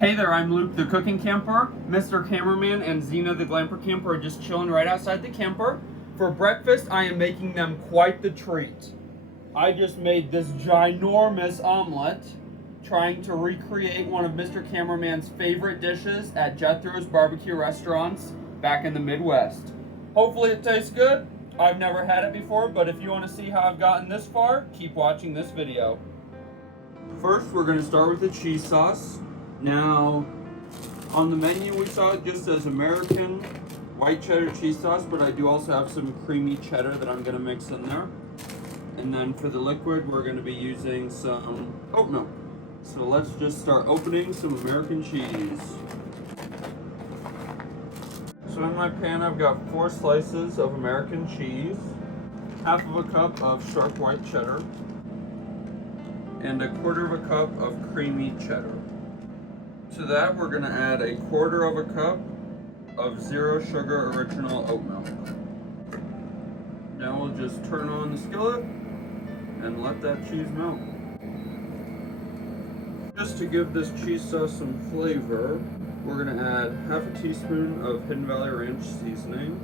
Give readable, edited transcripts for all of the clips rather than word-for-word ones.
Hey there, I'm Luke the Cooking Camper. Mr. Cameraman and Zena the Glamper Camper are just chilling right outside the camper. For breakfast, I am making them quite the treat. I just made this ginormous omelet, trying to recreate one of Mr. Cameraman's favorite dishes at Jethro's barbecue restaurants back in the Midwest. Hopefully it tastes good. I've never had it before, but if you want to see how I've gotten this far, keep watching this video. First, we're going to start with the cheese sauce. Now, on the menu we saw it just says American white cheddar cheese sauce, but I do also have some creamy cheddar that I'm going to mix in there. And then for the liquid, we're going to be using some oat milk. So let's just start opening some American cheese. So in my pan I've got 4 slices of American cheese, half of a cup of sharp white cheddar, and a quarter of a cup of creamy cheddar. To that, we're going to add a quarter of a cup of zero sugar original oat milk. Now we'll just turn on the skillet and let that cheese melt. Just to give this cheese sauce some flavor, we're going to add half a teaspoon of Hidden Valley Ranch seasoning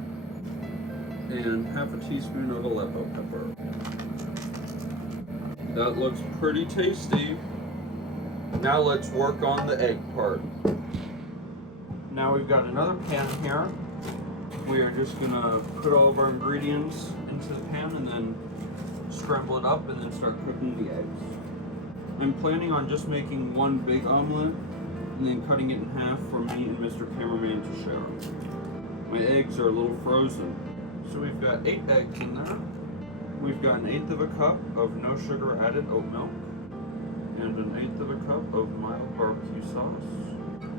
and half a teaspoon of Aleppo pepper. That looks pretty tasty. Now let's work on the egg part. Now we've got another pan here. We are just gonna put all of our ingredients into the pan and then scramble it up and then start cooking the eggs. I'm planning on just making one big omelet and then cutting it in half for me and Mr. Cameraman to share. My eggs are a little frozen. So we've got 8 eggs in there. We've got 1/8 of a cup of no sugar added oat milk and 1/8 of a cup of mild barbecue sauce.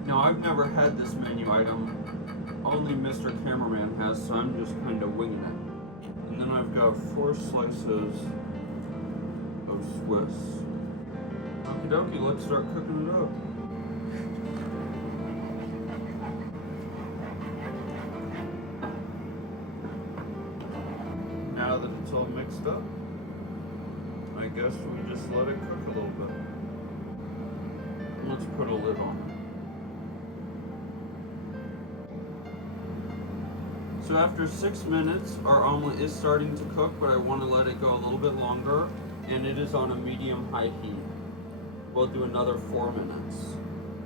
Now I've never had this menu item, only Mr. Cameraman has, so I'm just kind of winging it. And then I've got 4 slices of Swiss. Okie dokie, let's start cooking it up. Now that it's all mixed up, I guess we just let it cook a little bit. Let's put a lid on it. So after 6 minutes, our omelet is starting to cook, but I want to let it go a little bit longer, and it is on a medium-high heat. We'll do another 4 minutes.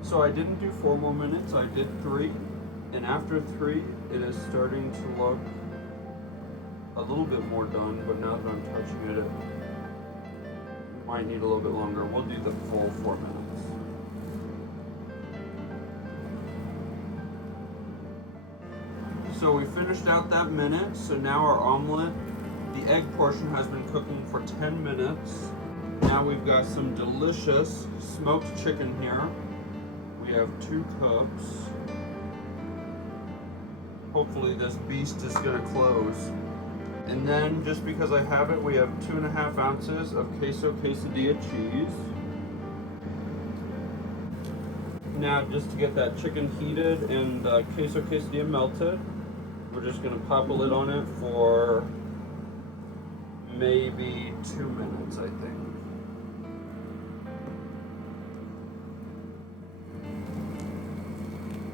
So I didn't do 4 more minutes, I did 3, and after 3, it is starting to look a little bit more done, but now that I'm touching it, it might need a little bit longer. We'll do the full 4 minutes. So we finished out that minute, so now our omelet, the egg portion has been cooking for 10 minutes. Now we've got some delicious smoked chicken here. We have 2 cups. Hopefully this beast is gonna close. And then, just because I have it, we have 2.5 ounces of queso quesadilla cheese. Now, just to get that chicken heated and the queso quesadilla melted, we're just gonna pop a lid on it for maybe 2 minutes, I think.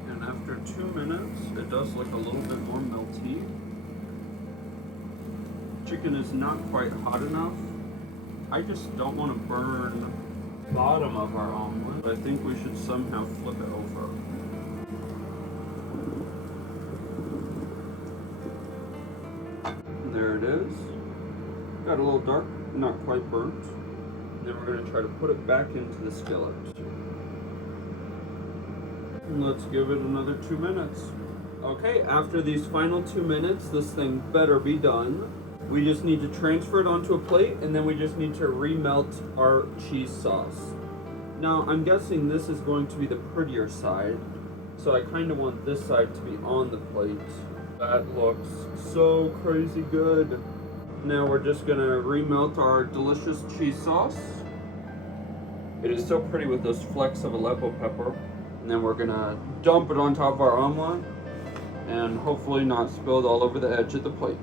And after 2 minutes, it does look a little bit more melty. Chicken is not quite hot enough. I just don't want to burn the bottom of our omelet. I think we should somehow flip it over. There it is. Got a little dark, not quite burnt. Then we're going to try to put it back into the skillet. And let's give it another 2 minutes. Okay, after these final 2 minutes, this thing better be done. We just need to transfer it onto a plate, and then we just need to remelt our cheese sauce. Now, I'm guessing this is going to be the prettier side, so I kind of want this side to be on the plate. That looks so crazy good. Now we're just gonna remelt our delicious cheese sauce. It is so pretty with those flecks of Aleppo pepper. And then we're gonna dump it on top of our omelet, and hopefully not spilled all over the edge of the plate.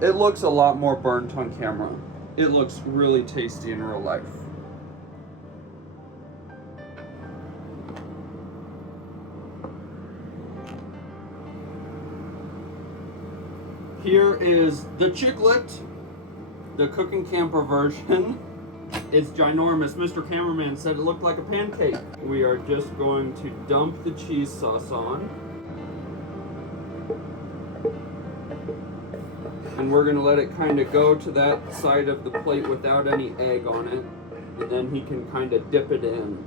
It looks a lot more burnt on camera. It looks really tasty in real life. Here is the Chicklet, the Cookin camper version. It's ginormous. Mr. Cameraman said it looked like a pancake. We are just going to dump the cheese sauce on. And we're gonna let it kind of go to that side of the plate without any egg on it. And then he can kind of dip it in.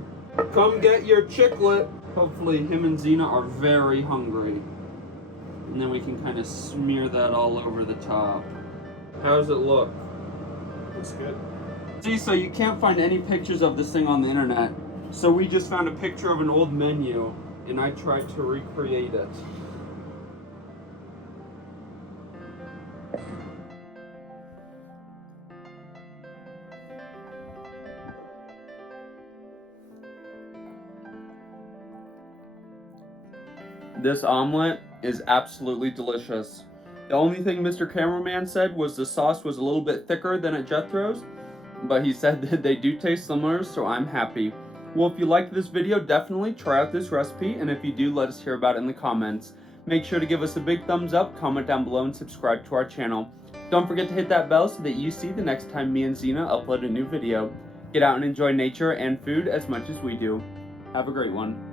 Come get your Chicklet. Hopefully him and Zena are very hungry. And then we can kind of smear that all over the top. How does it look? Looks good. See, so you can't find any pictures of this thing on the internet. So we just found a picture of an old menu, and I tried to recreate it. This omelet is absolutely delicious. The only thing Mr. Cameraman said was the sauce was a little bit thicker than at Jethro's, but he said that they do taste similar, so I'm happy. Well, if you liked this video, definitely try out this recipe, and if you do, let us hear about it in the comments. Make sure to give us a big thumbs up, comment down below, and subscribe to our channel. Don't forget to hit that bell so that you see the next time me and Zena upload a new video. Get out and enjoy nature and food as much as we do. Have a great one.